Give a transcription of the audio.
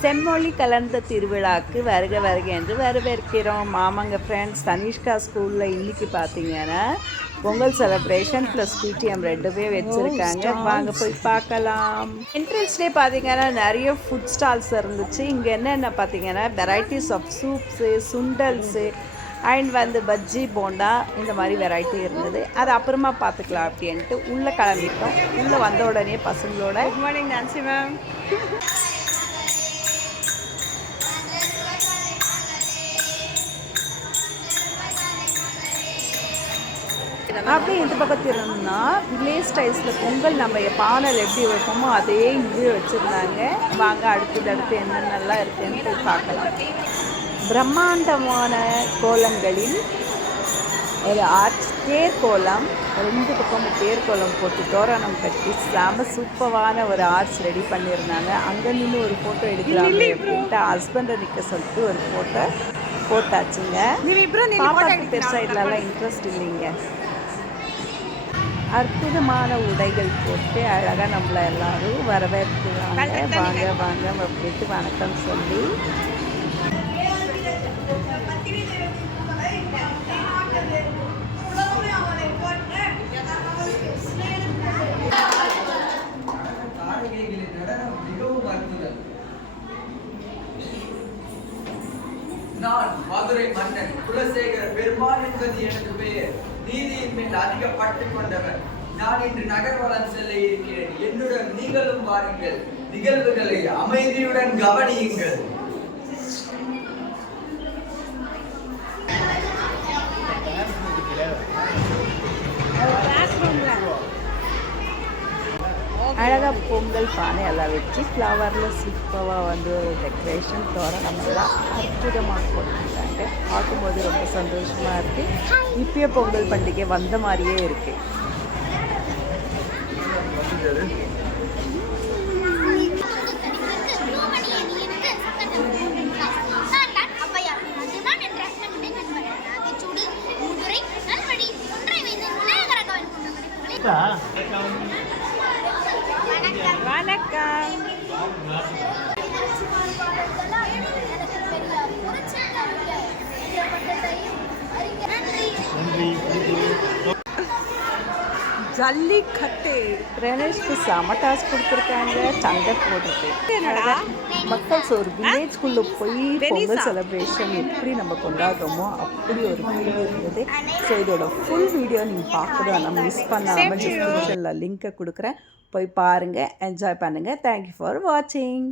செம்மொழி கலந்த திருவிழாவுக்கு வருக வருக என்று வரவேற்கிறோம். ஆமாங்க ஃப்ரெண்ட்ஸ், தனிஷ்கா ஸ்கூலில் இன்றைக்கி பார்த்தீங்கன்னா பொங்கல் செலிப்ரேஷன் ப்ளஸ் பிடிஎம் ரெண்டுமே வச்சுருக்காங்க. வாங்க போய் பார்க்கலாம். என்ட்ரன்ஸ்லேயே பார்த்தீங்கன்னா நிறைய ஃபுட் ஸ்டால்ஸ் இருந்துச்சு. இங்கே என்னென்ன பார்த்தீங்கன்னா varieties of soups, sundals and bajji, bonda இந்த மாதிரி வெரைட்டி இருந்தது. அது அப்புறமா பார்த்துக்கலாம் அப்படின்ட்டு உள்ளே கிளம்பிட்டோம். உள்ளே வந்த உடனே பசங்களோட குட் மார்னிங் நான்சி மேம் அப்படியே இந்த பக்கத்தில் இருந்தோம்னா வில்லேஜ் ஸ்டைல்ஸில் பொங்கல் நம்ம பானையில் எப்படி வைப்போமோ அதே இங்கேயே வச்சுருந்தாங்க. வாங்க அடுத்தடுத்து என்னென்னலாம் இருக்குன்னு போய் பார்க்கலாம். பிரம்மாண்டமான கோலங்களில் ஒரு ஆர்ச் தேர்கோலம், 2 பக்கமும் தேர்கோலம் போட்டு தோரணம் கட்டி செம சூப்பரான ஒரு ஆர்ச் ரெடி பண்ணியிருந்தாங்க. அங்கே நின்று ஒரு ஃபோட்டோ எடுக்கிறாங்க அப்படின்ட்டு ஹஸ்பண்டை நிற்க சொல்லிட்டு ஒரு ஃபோட்டோ போட்டாச்சுங்க. பாப்பாக்கு பெருசாக இதெல்லாம் இன்ட்ரெஸ்ட் இல்லைங்க. அற்புதமான உடைகள் போட்டு அழகாக நம்மளை எல்லாரும் வரவேற்கிறாங்க. வாங்க வாங்க அப்படின்ட்டு வணக்கம் சொல்லி நான் மதுரை மன்னன் குலசேகர பெருமாள் என்பது எனது பெயர். நீதியின் மேல் அதிக பட்டு கொண்டவர். நான் இன்று நகர்வலம் செல்ல இருக்கிறேன். என்னுடன் நீங்களும் வாருங்கள். நிகழ்வுகளை அமைதியுடன் கவனியுங்கள். அழகாக பொங்கல் பானை எல்லாம் வச்சு ஃப்ளவரில் சூப்பராக ஒரு டெக்கரேஷன் தோரணமெல்லாம் அற்புதமாக போட்டுருக்காங்க. பார்க்கும்போது ரொம்ப சந்தோஷமாக இருக்குது. இப்பயே பொங்கல் பண்டிகை வந்த மாதிரியே இருக்குது. வணக்கம். ஜல்லிக்கட்டு பிரணேஷ்க்கு செம டாஸ்க் கொடுத்துருக்காங்க. சண்டை போட்டுட்டு மக்கள்ஸ் ஒரு வில்லேஜ்குள்ளே போய் பொங்கல் செலிப்ரேஷன் எப்படி நம்ம கொண்டாடுறோமோ அப்படி ஒரு ஃபீல் இருந்தது. ஸோ இதோட ஃபுல் வீடியோ நீங்கள் பார்க்கணும். நம்ம மிஸ் பண்ணாமல் டிஸ்கிரிப்ஷனில் லிங்க்கை கொடுக்குறேன். போய் பாருங்கள், என்ஜாய் பண்ணுங்கள். தேங்க்யூ ஃபார் வாட்சிங்.